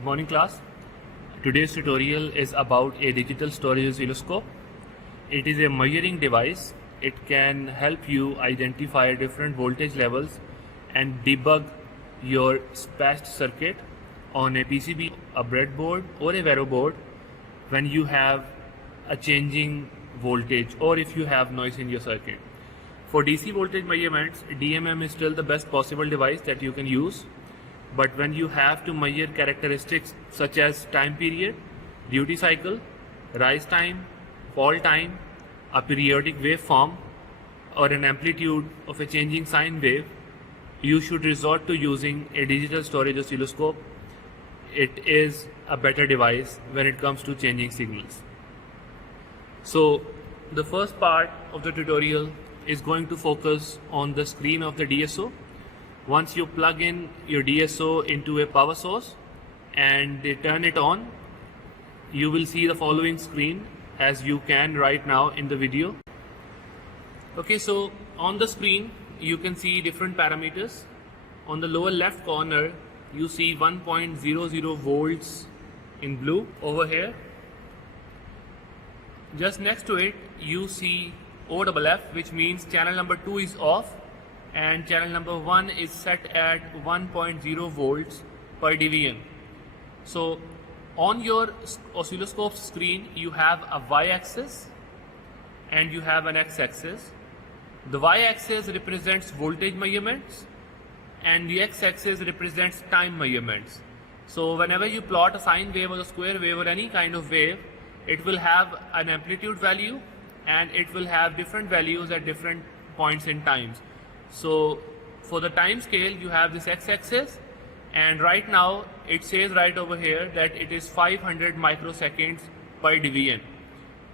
Good morning, class. Today's tutorial is about a digital storage oscilloscope. It is a measuring device. It can help you identify different voltage levels and debug your patched circuit on a PCB, a breadboard or a Vero board when you have a changing voltage or if you have noise in your circuit. For DC voltage measurements, DMM is still the best possible device that you can use. But when you have to measure characteristics such as time period, duty cycle, rise time, fall time, a periodic waveform, or an amplitude of a changing sine wave, you should resort to using a digital storage oscilloscope. It is a better device when it comes to changing signals. So the first part of the tutorial is going to focus on the screen of the DSO. Once you plug in your DSO into a power source and turn it on, you will see the following screen as you can right now in the video. Okay, so on the screen you can see different parameters. On the lower left corner you see 1.00 volts in blue over here. Just next to it you see OFF, which means channel number 2 is off and channel number 1 is set at 1.0 volts per dVm. So on your oscilloscope screen you have a y-axis and you have an x-axis. The y-axis represents voltage measurements and the x-axis represents time measurements. So whenever you plot a sine wave or a square wave or any kind of wave, it will have an amplitude value and it will have different values at different points in times. So for the time scale you have this x-axis, and right now it says right over here that it is 500 microseconds per dVm.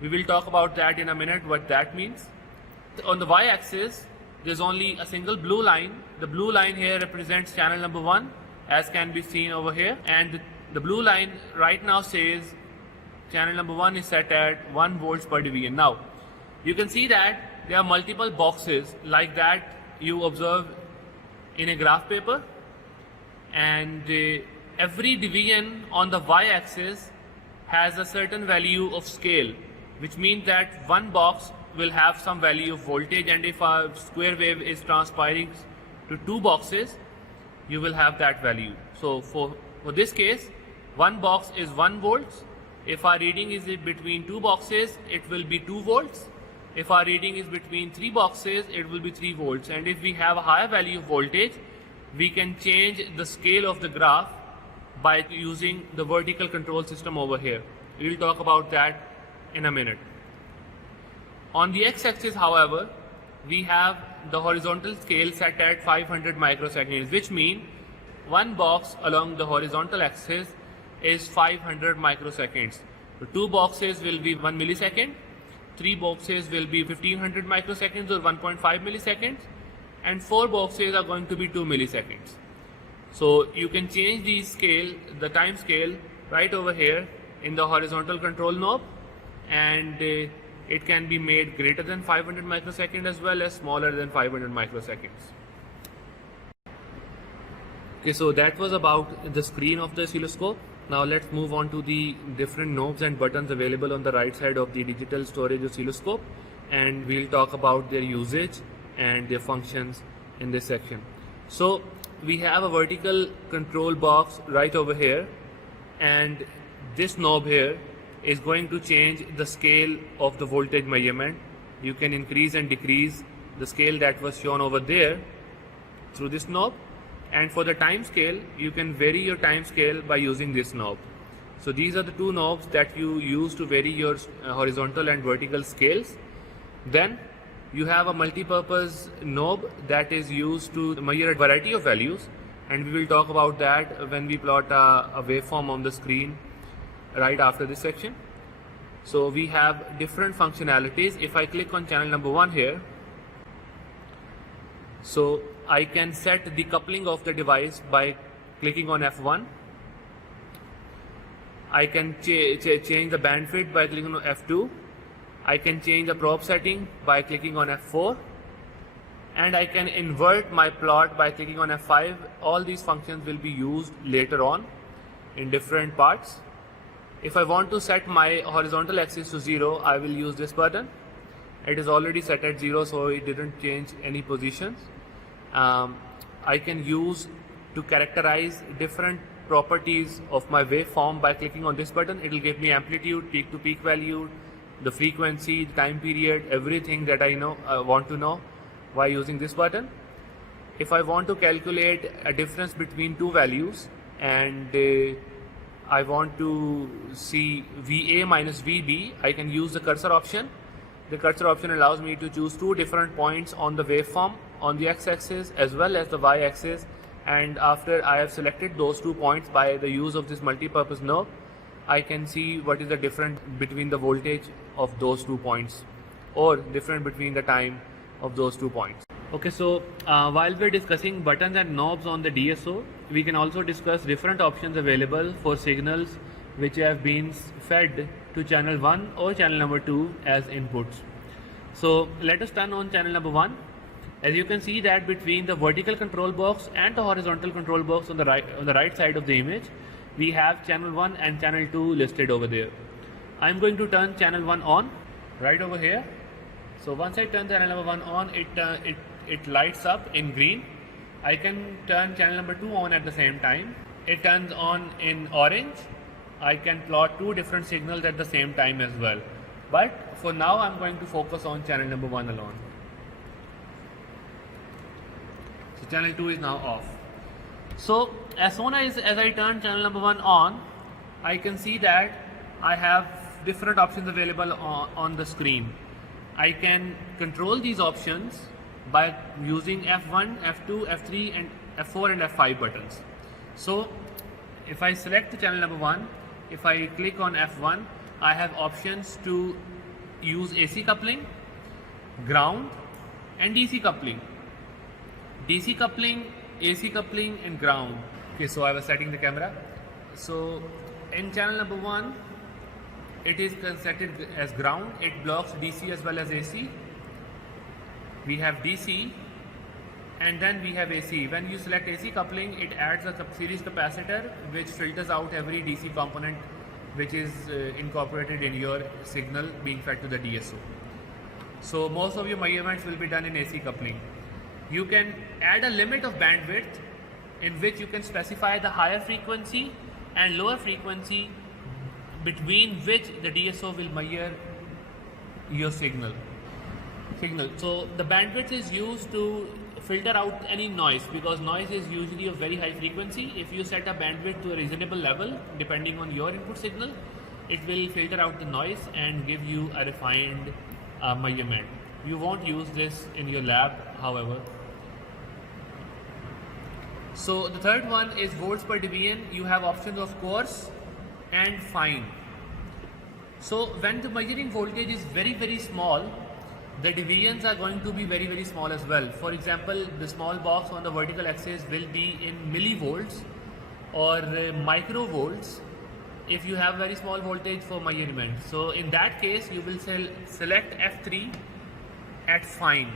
We will talk about that in a minute, what that means. On the y-axis there's only a single blue line. The blue line here represents channel number 1, as can be seen over here, and the blue line right now says channel number 1 is set at 1 volts per dVm. Now you can see that there are multiple boxes like that you observe in a graph paper, and every division on the y-axis has a certain value of scale, which means that one box will have some value of voltage, and if a square wave is transpiring to two boxes you will have that value. So for this case, one box is 1 volts. If our reading is between two boxes it will be 2 volts. If our reading is between 3 boxes, it will be 3 volts. And if we have a higher value of voltage, we can change the scale of the graph by using the vertical control system over here. We will talk about that in a minute. On the x-axis, however, we have the horizontal scale set at 500 microseconds, which means one box along the horizontal axis is 500 microseconds. So 2 boxes will be 1 millisecond. 3 boxes will be 1500 microseconds or 1.5 milliseconds, and 4 boxes are going to be 2 milliseconds. So you can change the time scale right over here in the horizontal control knob, and it can be made greater than 500 microseconds as well as smaller than 500 microseconds. Okay, so that was about the screen of the oscilloscope. Now let's move on to the different knobs and buttons available on the right side of the digital storage oscilloscope, and we'll talk about their usage and their functions in this section. So we have a vertical control box right over here, and this knob here is going to change the scale of the voltage measurement. You can increase and decrease the scale that was shown over there through this knob. And for the time scale, you can vary your time scale by using this knob. So these are the two knobs that you use to vary your horizontal and vertical scales. Then you have a multi-purpose knob that is used to measure a variety of values, and we will talk about that when we plot a waveform on the screen right after this section. So we have different functionalities. If I click on channel number 1 here, so I can set the coupling of the device by clicking on F1. I can change the bandwidth by clicking on F2. I can change the probe setting by clicking on F4. and I can invert my plot by clicking on F5. All these functions will be used later on. in different parts. If I want to set my horizontal axis to 0, I will use this button. It is already set at 0, so it didn't change any positions. I can use to characterize different properties of my waveform by clicking on this button. It will give me amplitude, peak to peak value, the frequency, the time period, everything that I want to know by using this button. If I want to calculate a difference between two values and I want to see VA minus VB, I can use the cursor option. The cursor option allows me to choose two different points on the waveform, on the x-axis as well as the y-axis, and after I have selected those 2 points by the use of this multi-purpose knob, I can see what is the difference between the voltage of those 2 points or difference between the time of those 2 points. Okay, so while we're discussing buttons and knobs on the DSO, we can also discuss different options available for signals which have been fed to channel 1 or channel number 2 as inputs. So let us turn on channel number 1. As you can see that between the vertical control box and the horizontal control box on the right side of the image, we have channel 1 and channel 2 listed over there. I'm going to turn channel 1 on right over here. So once I turn channel number 1 on, it lights up in green. I can turn channel number 2 on at the same time. It turns on in orange. I can plot two different signals at the same time as well. But for now, I'm going to focus on channel number 1 alone. So channel 2 is now off. So as soon as I turn channel number 1 on, I can see that I have different options available on the screen. I can control these options by using F1, F2, F3 and F4 and F5 buttons. So if I select the channel number 1, if I click on F1, I have options to use AC coupling, ground and DC coupling. DC coupling, AC coupling and ground. Okay, so I was setting the camera. So in channel number 1, it is set as ground. It blocks DC as well as AC. We have DC and then we have AC. When you select AC coupling, it adds a series capacitor which filters out every DC component which is incorporated in your signal being fed to the DSO. So most of your measurements will be done in AC coupling. You can add a limit of bandwidth in which you can specify the higher frequency and lower frequency between which the DSO will measure your signal. So the bandwidth is used to filter out any noise, because noise is usually of very high frequency. If you set a bandwidth to a reasonable level depending on your input signal, it will filter out the noise and give you a refined measurement. You won't use this in your lab, however. So the third one is volts per division. You have options of coarse and fine. So when the measuring voltage is very, very small, the divisions are going to be very, very small as well. For example, the small box on the vertical axis will be in millivolts or microvolts if you have very small voltage for measurement. So in that case, you will select F3 at fine.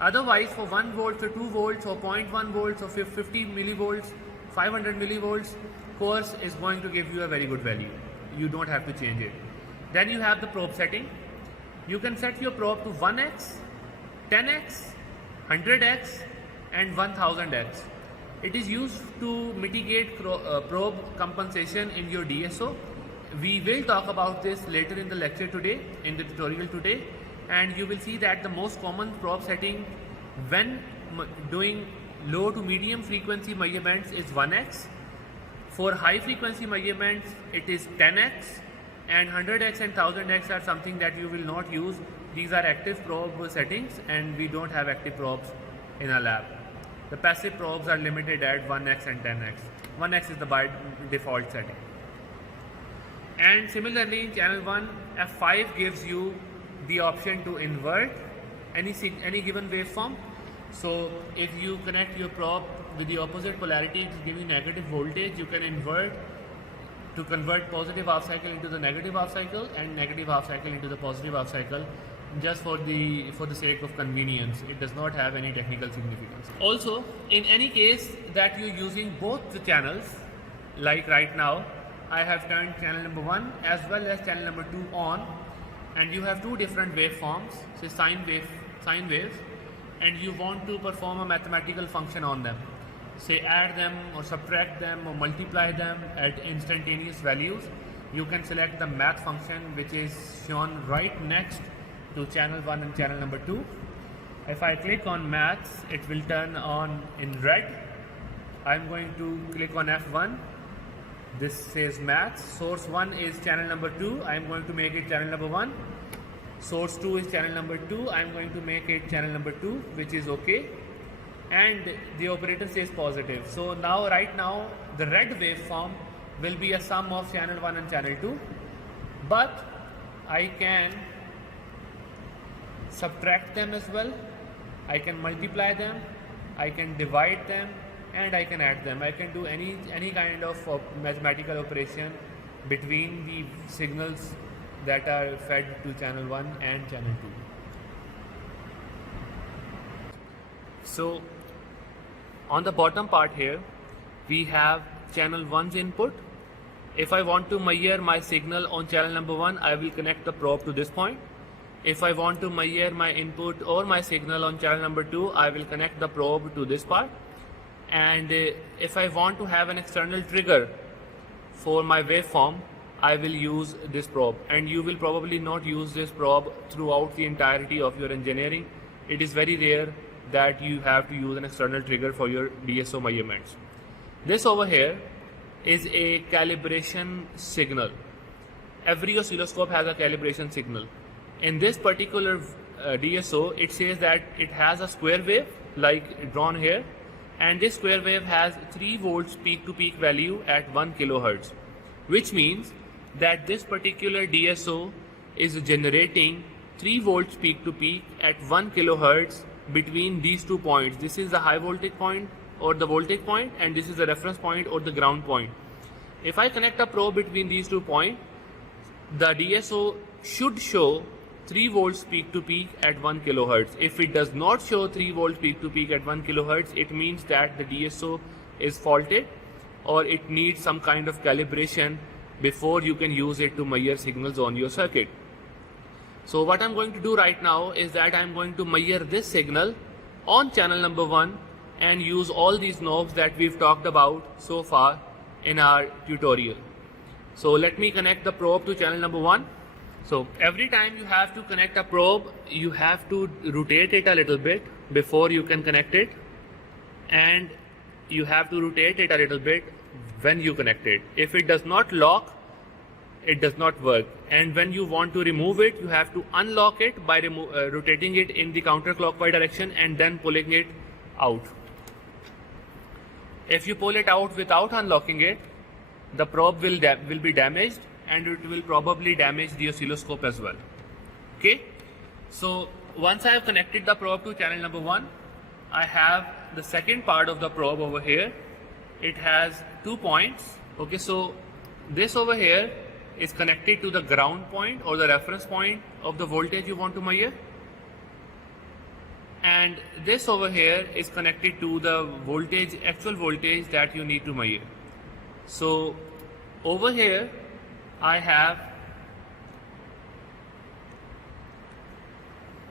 Otherwise, for 1 volt or 2 volts or 0.1 volts or 50 millivolts, 500 millivolts, coarse is going to give you a very good value. You don't have to change it. Then you have the probe setting. You can set your probe to 1x, 10x, 100x and 1000x. It is used to mitigate probe compensation in your DSO. We will talk about this later in the lecture today, in the tutorial today, and you will see that the most common probe setting when doing low to medium frequency measurements is 1x. For high frequency measurements, it is 10x, and 100x and 1000x are something that you will not use. These are active probe settings and we don't have active probes in our lab. The passive probes are limited at 1x and 10x. 1x is the by default setting. And similarly in channel 1, F5 gives you the option to invert any given waveform. So if you connect your probe with the opposite polarity to give you negative voltage, you can invert to convert positive half cycle into the negative half cycle and negative half cycle into the positive half cycle, just for the sake of convenience. It does not have any technical significance. Also, in any case that you're using both the channels, like right now, I have turned channel number 1 as well as channel number 2 on, and you have two different waveforms, say sine waves, and you want to perform a mathematical function on them, say add them or subtract them or multiply them at instantaneous values. You can select the math function, which is shown right next to channel 1 and channel number 2. If I click on maths, it will turn on in red. I'm going to click on F1. This says maths. Source 1 is channel number 2. I'm going to make it channel number 1. Source 2 is channel number 2. I'm going to make it channel number 2, which is okay. And the operator says positive. So now, right now, the red waveform will be a sum of channel 1 and channel 2. But I can subtract them as well. I can multiply them. I can divide them. And I can add them. I can do any kind of mathematical operation between the signals that are fed to channel 1 and channel 2. So on the bottom part here, we have channel 1's input. If I want to measure my signal on channel number 1, I will connect the probe to this point. If I want to measure my input or my signal on channel number 2, I will connect the probe to this part. And if I want to have an external trigger for my waveform, I will use this probe. And you will probably not use this probe throughout the entirety of your engineering. It is very rare that you have to use an external trigger for your DSO measurements. This over here is a calibration signal. Every oscilloscope has a calibration signal. In this particular DSO, it says that it has a square wave like drawn here. And this square wave has 3 volts peak to peak value at 1 kilohertz, which means that this particular DSO is generating 3 volts peak to peak at 1 kilohertz between these 2 points. This is the high voltage point or the voltage point, and this is the reference point or the ground point. If I connect a probe between these 2 points, the DSO should show 3 volts peak to peak at 1 kilohertz. If it does not show 3 volts peak to peak at 1 kilohertz, it means that the DSO is faulted or it needs some kind of calibration before you can use it to measure signals on your circuit. So what I'm going to do right now is that I'm going to measure this signal on channel number 1 and use all these knobs that we've talked about so far in our tutorial. So let me connect the probe to channel number 1. So every time you have to connect a probe, you have to rotate it a little bit before you can connect it, and you have to rotate it a little bit when you connect it. If it does not lock, it does not work. And when you want to remove it, you have to unlock it by rotating it in the counterclockwise direction and then pulling it out. If you pull it out without unlocking it, the probe will be damaged, and it will probably damage the oscilloscope as well. Okay, so once I have connected the probe to channel number 1, I have the second part of the probe over here. It has 2 points. Okay, so this over here is connected to the ground point or the reference point of the voltage you want to measure, and this over here is connected to the voltage, actual voltage that you need to measure. So over here I have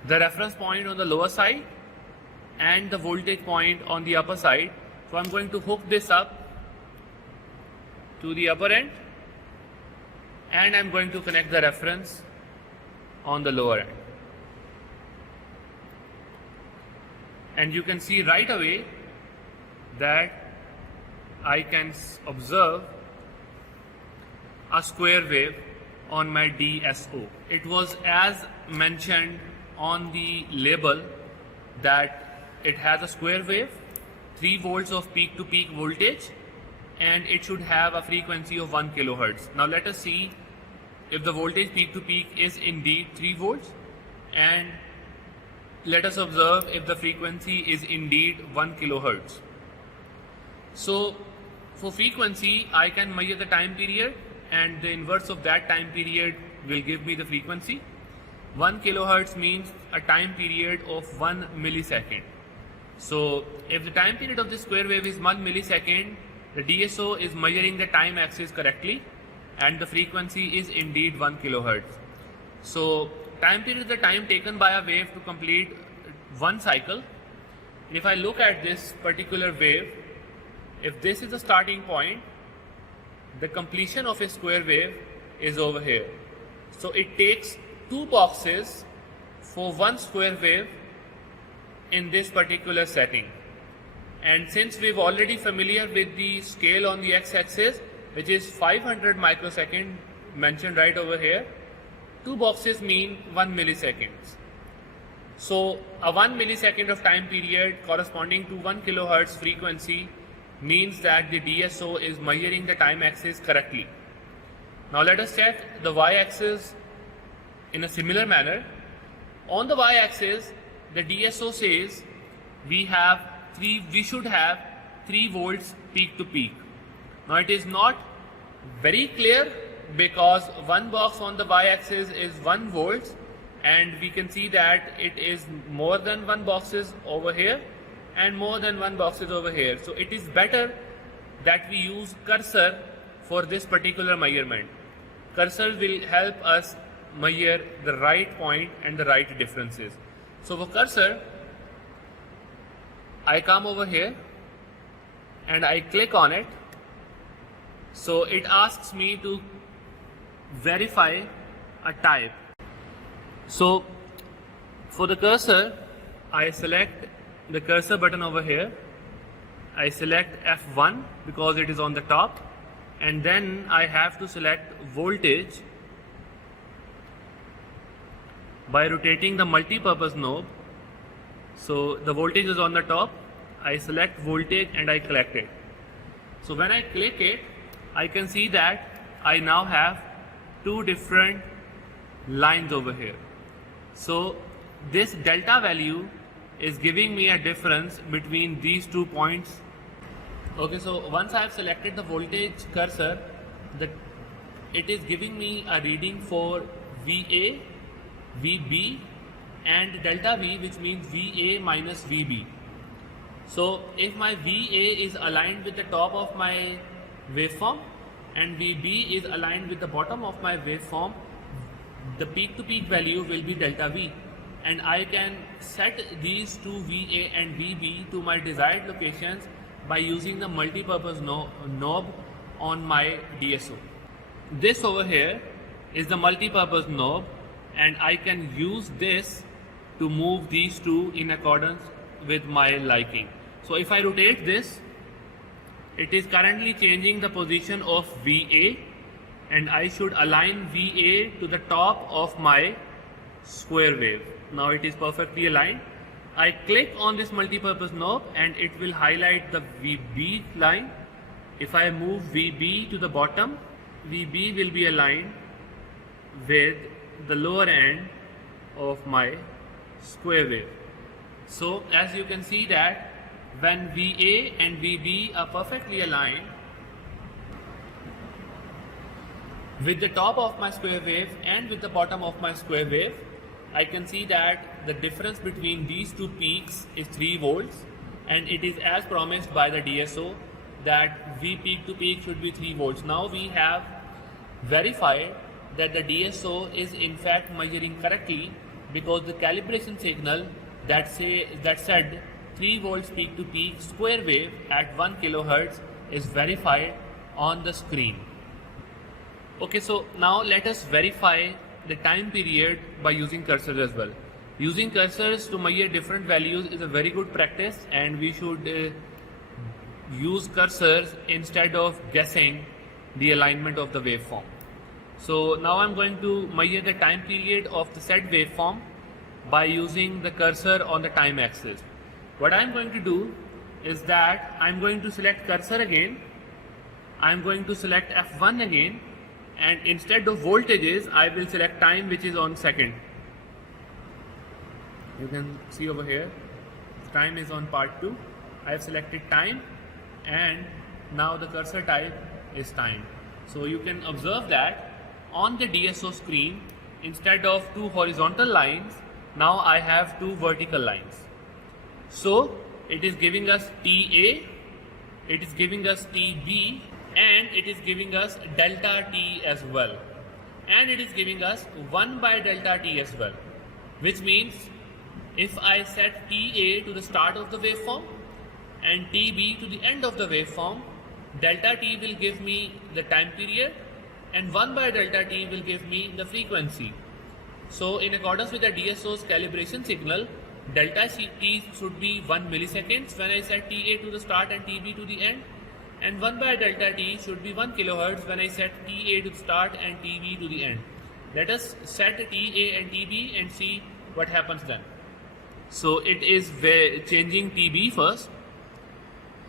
the reference point on the lower side and the voltage point on the upper side. So I'm going to hook this up to the upper end, and I'm going to connect the reference on the lower end. And you can see right away that I can observe a square wave on my DSO. It was as mentioned on the label that it has a square wave, 3 volts of peak to peak voltage, and it should have a frequency of 1 kilohertz. Now let us see if the voltage peak to peak is indeed 3 volts, and let us observe if the frequency is indeed 1 kilohertz. So for frequency, I can measure the time period, and the inverse of that time period will give me the frequency. 1 kilohertz means a time period of 1 millisecond. So if the time period of this square wave is 1 millisecond, the DSO is measuring the time axis correctly and the frequency is indeed 1 kilohertz. So time period is the time taken by a wave to complete one cycle. And if I look at this particular wave, if this is the starting point, the completion of a square wave is over here. So it takes 2 boxes for one square wave in this particular setting. And since we're already familiar with the scale on the x-axis, which is 500 microsecond mentioned right over here, 2 boxes mean 1 millisecond. So a 1 millisecond of time period corresponding to 1 kilohertz frequency means that the DSO is measuring the time axis correctly. Now let us set the y-axis in a similar manner. On the y-axis, the DSO says we should have 3 volts peak to peak. Now it is not very clear because one box on the y-axis is 1 volt and we can see that it is more than 1 boxes over here and more than 1 boxes over here. So it is better that we use cursor for this particular measurement. Cursor will help us measure the right point and the right differences. So for cursor, I come over here and I click on it. So it asks me to verify a type. So for the cursor, I select the cursor button over here. I select F1 because it is on the top, and then I have to select voltage by rotating the multi-purpose knob. So the voltage is on the top, I select voltage and I collect it. So when I click it, I can see that I now have 2 different lines over here. So this delta value is giving me a difference between these 2 points. Okay, so once I have selected the voltage cursor, it is giving me a reading for VA, VB and delta V, which means VA minus VB. So if my VA is aligned with the top of my waveform and VB is aligned with the bottom of my waveform, the peak to peak value will be delta V, and I can set these 2 VA and VB to my desired locations by using the multi-purpose knob on my DSO. This over here is the multi-purpose knob, and I can use this to move these 2 in accordance with my liking. So if I rotate this, it is currently changing the position of VA, and I should align VA to the top of my square wave. Now it is perfectly aligned. I click on this multi-purpose knob and it will highlight the VB line. If I move VB to the bottom, VB will be aligned with the lower end of my square wave. So as you can see that when VA and VB are perfectly aligned with the top of my square wave and with the bottom of my square wave, I can see that the difference between these 2 peaks is 3 volts, and it is as promised by the DSO that V peak to peak should be 3 volts. Now we have verified that the DSO is in fact measuring correctly because the calibration signal that said 3 volts peak to peak square wave at 1 kilohertz is verified on the screen. Okay, so now let us verify the time period by using cursors as well. Using cursors to measure different values is a very good practice, and we should use cursors instead of guessing the alignment of the waveform. So now I'm going to measure the time period of the said waveform by using the cursor on the time axis. What I'm going to do is that I'm going to select cursor again, I'm going to select F1 again, and instead of voltages I will select time, which is on second. You can see over here time is on part 2. I have selected time, and now the cursor type is time. So you can observe that on the DSO screen, instead of 2 horizontal lines, now I have 2 vertical lines. So it is giving us TA it is giving us TB, and it is giving us delta T as well. And it is giving us 1 by delta T as well. Which means if I set TA to the start of the waveform and TB to the end of the waveform, delta T will give me the time period and 1 by delta T will give me the frequency. So in accordance with the DSO's calibration signal, delta T should be 1 milliseconds when I set TA to the start and TB to the end, and 1 by delta T should be 1 kilohertz when I set TA to the start and TB to the end. Let us set TA and TB and see what happens then. So it is changing TB first.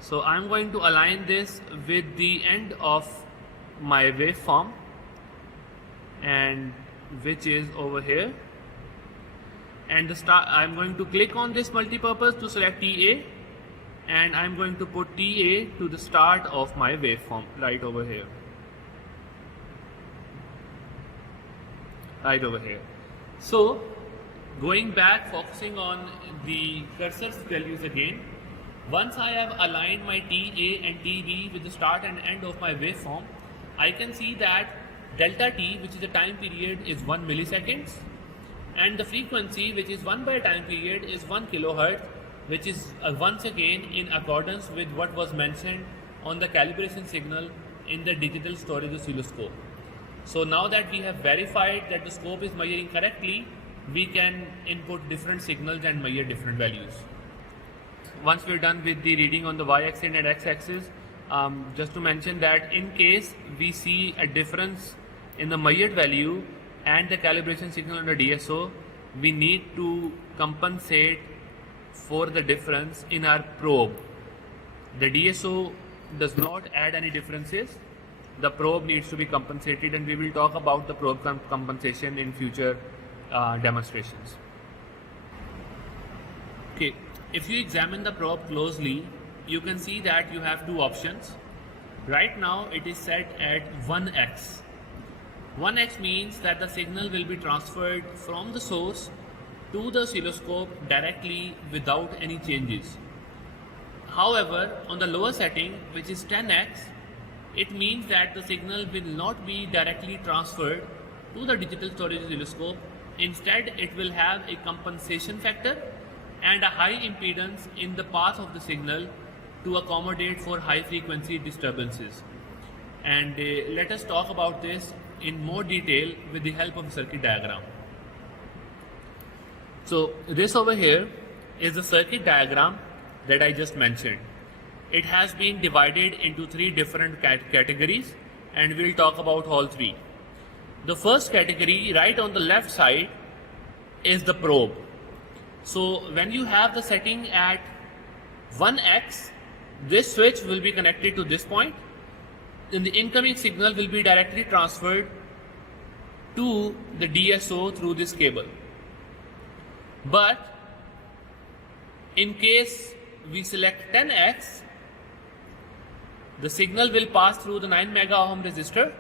So I'm going to align this with the end of my waveform, and which is over here. And the start, I'm going to click on this multipurpose to select TA, and I'm going to put TA to the start of my waveform right over here. Right over here. So going back, focusing on the cursor's values again. Once I have aligned my TA and TB with the start and end of my waveform, I can see that delta T, which is the time period, is 1 milliseconds, and the frequency, which is 1 by time period, is 1 kilohertz, which is once again in accordance with what was mentioned on the calibration signal in the digital storage oscilloscope. So now that we have verified that the scope is measuring correctly, we can input different signals and measure different values. Once we're done with the reading on the y-axis and x-axis, just to mention that in case we see a difference in the measured value and the calibration signal on the DSO, we need to compensate for the difference in our probe. The DSO does not add any differences. The probe needs to be compensated, and we will talk about the probe compensation in future demonstrations. Okay, if you examine the probe closely, you can see that you have two options. Right now it is set at 1x. 1x means that the signal will be transferred from the source to the oscilloscope directly without any changes. However, on the lower setting, which is 10x, it means that the signal will not be directly transferred to the digital storage oscilloscope. Instead, it will have a compensation factor and a high impedance in the path of the signal to accommodate for high frequency disturbances. And let us talk about this in more detail with the help of a circuit diagram. So this over here is the circuit diagram that I just mentioned. It has been divided into three different categories, and we'll talk about all three. The first category right on the left side is the probe. So when you have the setting at 1x, this switch will be connected to this point, then the incoming signal will be directly transferred to the DSO through this cable. But in case we select 10x, the signal will pass through the 9 mega ohm resistor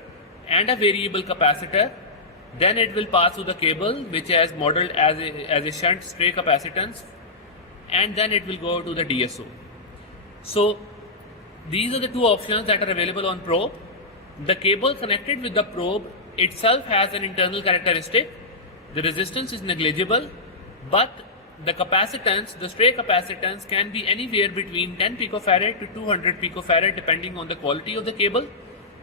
and a variable capacitor. Then it will pass through the cable, which is modeled as a shunt stray capacitance, and then it will go to the DSO. So these are the two options that are available on probe. The cable connected with the probe itself has an internal characteristic. The resistance is negligible, but the capacitance, the stray capacitance, can be anywhere between 10 picofarad to 200 picofarad depending on the quality of the cable,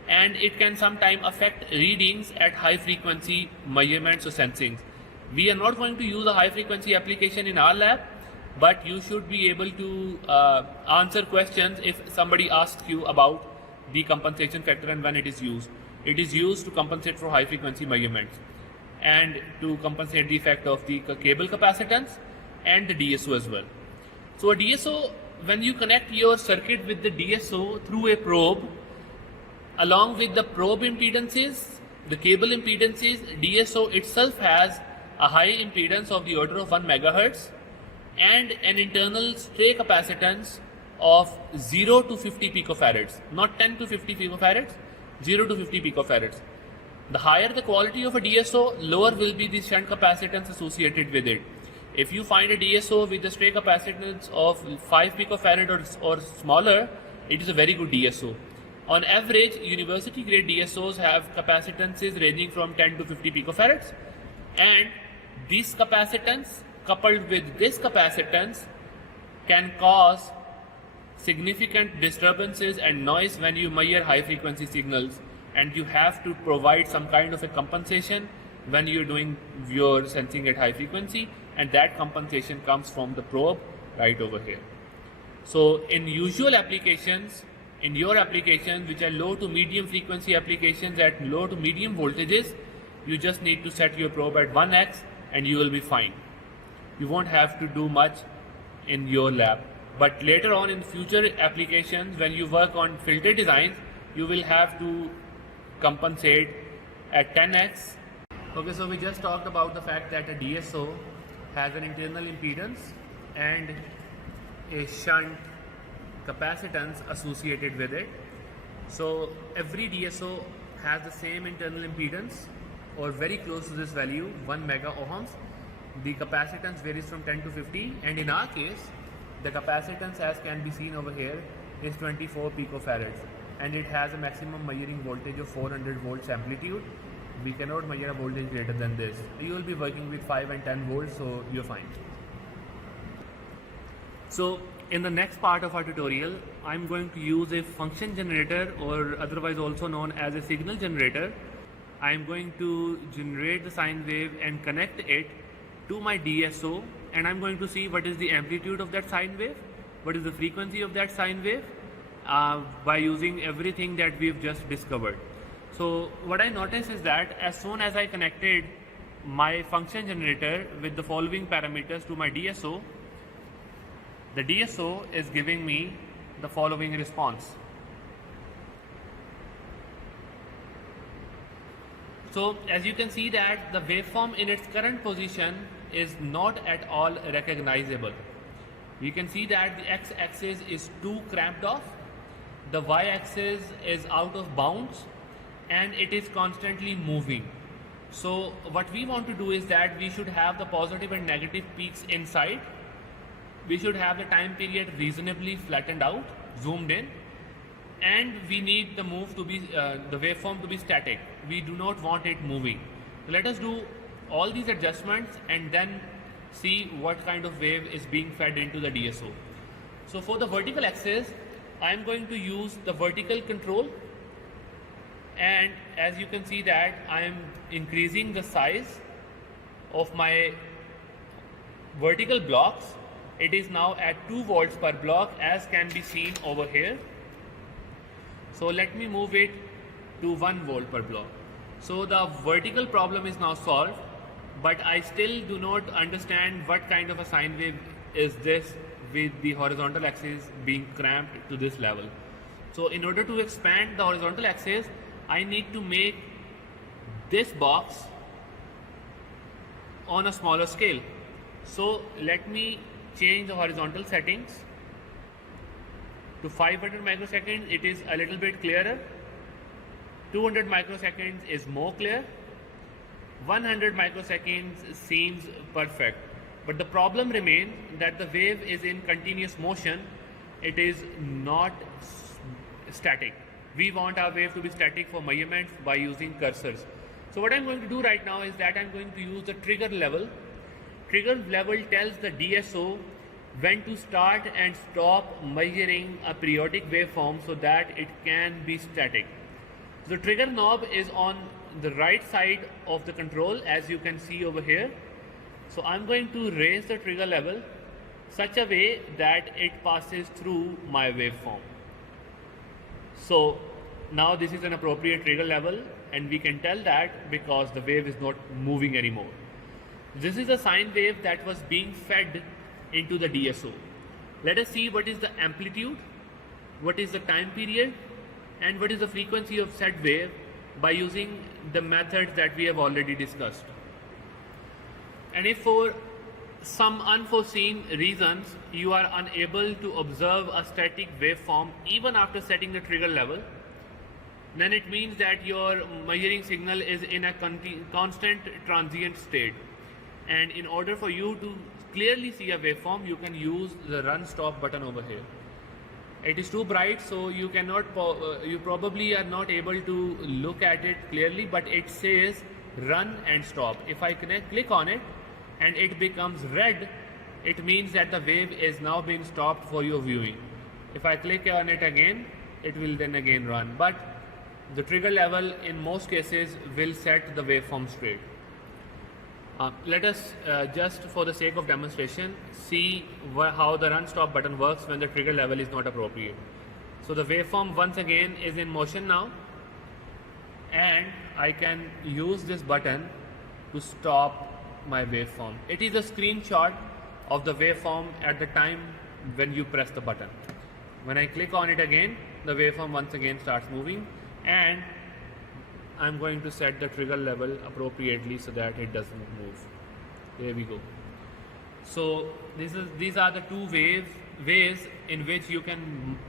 and it can sometimes affect readings at high frequency measurements or sensings. We are not going to use a high frequency application in our lab, but you should be able to answer questions if somebody asks you about the compensation factor and when it is used. It is used to compensate for high frequency measurements and to compensate the effect of the cable capacitance and the DSO as well. So a DSO, when you connect your circuit with the DSO through a probe, along with the probe impedances, the cable impedances, DSO itself has a high impedance of the order of 1 megahertz and an internal stray capacitance of 0 to 50 picofarads, not 10 to 50 picofarads, 0 to 50 picofarads. The higher the quality of a DSO, lower will be the shunt capacitance associated with it. If you find a DSO with a stray capacitance of 5 picofarad or smaller, it is a very good DSO. On average, university grade DSOs have capacitances ranging from 10 to 50 picofarads, and this capacitance coupled with this capacitance can cause significant disturbances and noise when you measure high frequency signals, and you have to provide some kind of a compensation when you're doing your sensing at high frequency, and that compensation comes from the probe right over here. So in usual applications, in your applications which are low to medium frequency applications at low to medium voltages, you just need to set your probe at 1x and you will be fine. You won't have to do much in your lab. But later on in future applications, when you work on filter designs, you will have to compensate at 10x. Okay, so we just talked about the fact that a DSO has an internal impedance and a shunt capacitance associated with it. So every DSO has the same internal impedance or very close to this value, 1 mega ohms. The capacitance varies from 10 to 50, and in our case the capacitance, as can be seen over here, is 24 picofarads, and it has a maximum measuring voltage of 400 volts amplitude. We cannot measure a voltage greater than this. You will be working with 5 and 10 volts, so you're fine. So in the next part of our tutorial, I'm going to use a function generator, or otherwise also known as a signal generator. I'm going to generate the sine wave and connect it to my DSO, and I'm going to see what is the amplitude of that sine wave, what is the frequency of that sine wave, by using everything that we've just discovered. So what I noticed is that as soon as I connected my function generator with the following parameters to my DSO, the DSO is giving me the following response. So as you can see that the waveform in its current position is not at all recognizable. You can see that the x-axis is too cramped off, the y-axis is out of bounds, and it is constantly moving. So what we want to do is that we should have the positive and negative peaks inside. We should have the time period reasonably flattened out, zoomed in, and we need the the waveform to be static. We do not want it moving. So let us do all these adjustments and then see what kind of wave is being fed into the DSO. So for the vertical axis, I am going to use the vertical control, and as you can see that I am increasing the size of my vertical blocks. It is now at 2 volts per block, as can be seen over here. So let me move it to 1 volt per block. So the vertical problem is now solved, but I still do not understand what kind of a sine wave is this with the horizontal axis being cramped to this level. So in order to expand the horizontal axis, I need to make this box on a smaller scale. So let me change the horizontal settings to 500 microseconds. It is a little bit clearer. 200 microseconds is more clear. 100 microseconds seems perfect. But the problem remains that the wave is in continuous motion. It is not static. We want our wave to be static for measurements by using cursors. So what I'm going to do right now is that I'm going to use the trigger level. Trigger level tells the DSO when to start and stop measuring a periodic waveform so that it can be static. The trigger knob is on the right side of the control, as you can see over here. So I'm going to raise the trigger level such a way that it passes through my waveform. So now this is an appropriate trigger level, and we can tell that because the wave is not moving anymore. This is a sine wave that was being fed into the DSO. Let us see what is the amplitude, what is the time period, and what is the frequency of said wave by using the methods that we have already discussed. And if for some unforeseen reasons you are unable to observe a static waveform even after setting the trigger level, then it means that your measuring signal is in a constant transient state. And in order for you to clearly see a waveform, you can use the run stop button over here. It is too bright, so you cannot, you probably are not able to look at it clearly, but it says run and stop. If I click on it and it becomes red, it means that the wave is now being stopped for your viewing. If I click on it again, it will then again run. But the trigger level in most cases will set the waveform straight. Let us just for the sake of demonstration see how the run stop button works when the trigger level is not appropriate. So the waveform once again is in motion now, and I can use this button to stop my waveform. It is a screenshot of the waveform at the time when you press the button. When I click on it again, the waveform once again starts moving, and I'm going to set the trigger level appropriately so that it doesn't move. There we go. So these are the two ways in which you can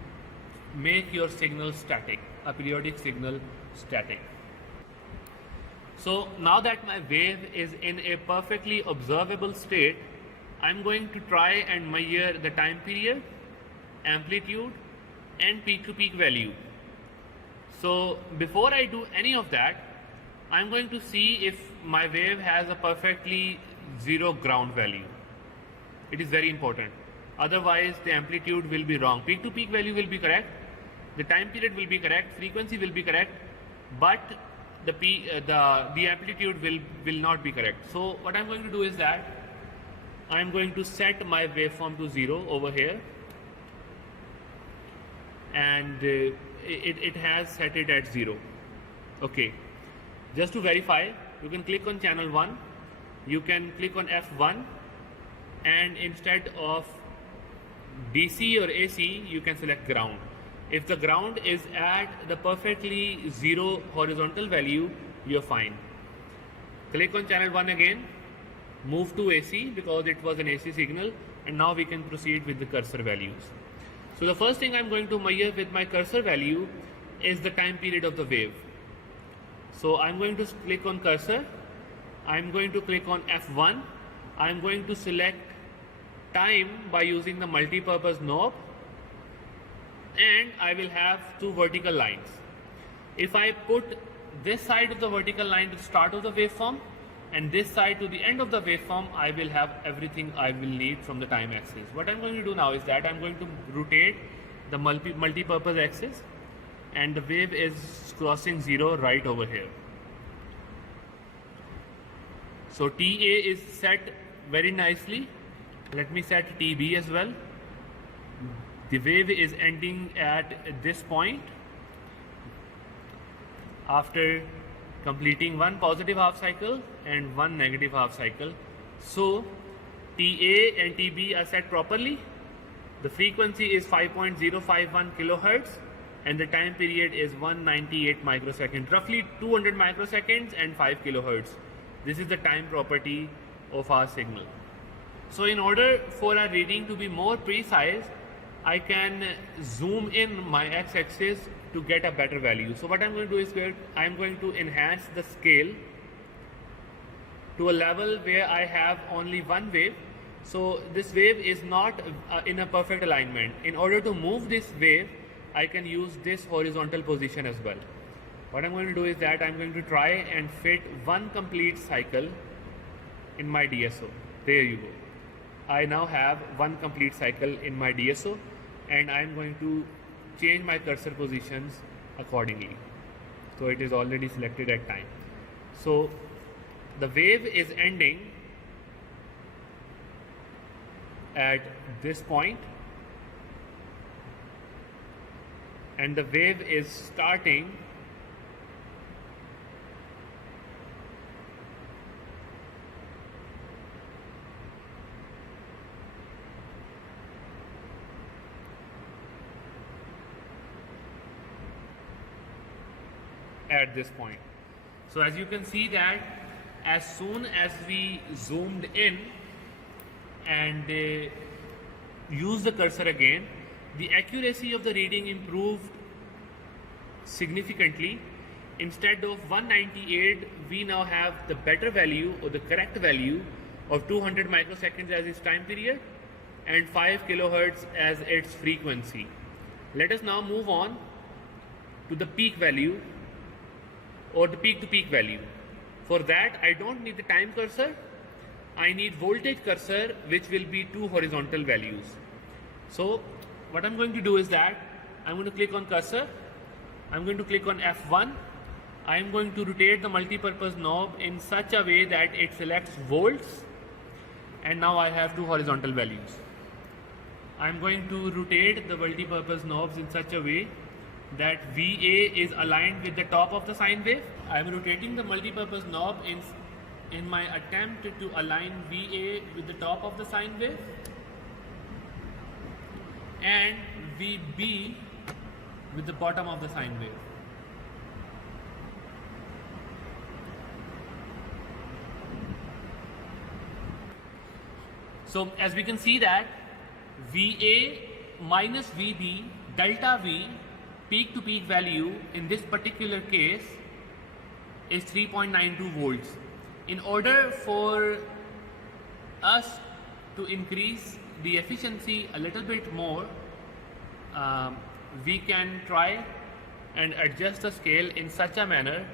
make your signal static, a periodic signal static. So now that my wave is in a perfectly observable state, I'm going to try and measure the time period, amplitude, and peak to peak value. So before I do any of that, I'm going to see if my wave has a perfectly zero ground value. It is very important. Otherwise the amplitude will be wrong. Peak to peak value will be correct, the time period will be correct, frequency will be correct, but the amplitude will not be correct. So what I'm going to do is that I'm going to set my waveform to 0 over here, and it has set it at 0. Okay, just to verify, you can click on channel 1, you can click on F1, and instead of DC or AC you can select ground. If the ground is at the perfectly 0 horizontal value, you're fine. Click on channel 1 again, move to AC because it was an AC signal, and now we can proceed with the cursor values. So the first thing I'm going to measure with my cursor value is the time period of the wave. So I'm going to click on cursor, I'm going to click on F1, I'm going to select time by using the multi-purpose knob, and I will have two vertical lines. If I put this side of the vertical line to the start of the waveform and this side to the end of the waveform, I will have everything I will need from the time axis. What I'm going to do now is that I'm going to rotate the multi-purpose axis, and the wave is crossing 0 right over here. So TA is set very nicely. Let me set TB as well. The wave is ending at this point after completing one positive half cycle and one negative half cycle. So TA and TB are set properly. The frequency is 5.051 kilohertz and the time period is 198 microseconds, roughly 200 microseconds and 5 kilohertz. This is the time property of our signal. So in order for our reading to be more precise, I can zoom in my x-axis to get a better value. So what I'm going to do is I'm going to enhance the scale to a level where I have only one wave. So this wave is not in a perfect alignment. In order to move this wave, I can use this horizontal position as well. What I'm going to do is that I'm going to try and fit one complete cycle in my DSO. There you go. I now have one complete cycle in my DSO, and I'm going to change my cursor positions accordingly. So it is already selected at time. So the wave is ending at this point, and the wave is starting at this point. So as you can see that as soon as we zoomed in and used the cursor again, the accuracy of the reading improved significantly. Instead of 198, we now have the better value or the correct value of 200 microseconds as its time period and 5 kilohertz as its frequency. Let us now move on to the peak value or the peak to peak value. For that I don't need the time cursor, I need voltage cursor, which will be two horizontal values. So what I'm going to do is that I'm going to click on cursor, I'm going to click on F1, I'm going to rotate the multi-purpose knob in such a way that it selects volts, and now I have two horizontal values. I'm going to rotate the multi-purpose knobs in such a way that VA is aligned with the top of the sine wave. I'm rotating the multi-purpose knob in my attempt to align VA with the top of the sine wave, and VB with the bottom of the sine wave. So as we can see that VA minus VB delta V peak to peak value in this particular case is 3.92 volts. In order for us to increase the efficiency a little bit more, we can try and adjust the scale in such a manner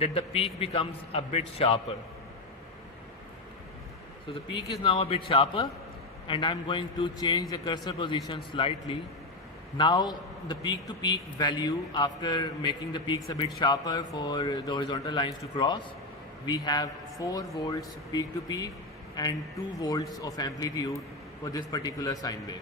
that the peak becomes a bit sharper. So the peak is now a bit sharper, and I'm going to change the cursor position slightly. Now the peak to peak value, after making the peaks a bit sharper for the horizontal lines to cross, we have 4 volts peak to peak and 2 volts of amplitude for this particular sine wave.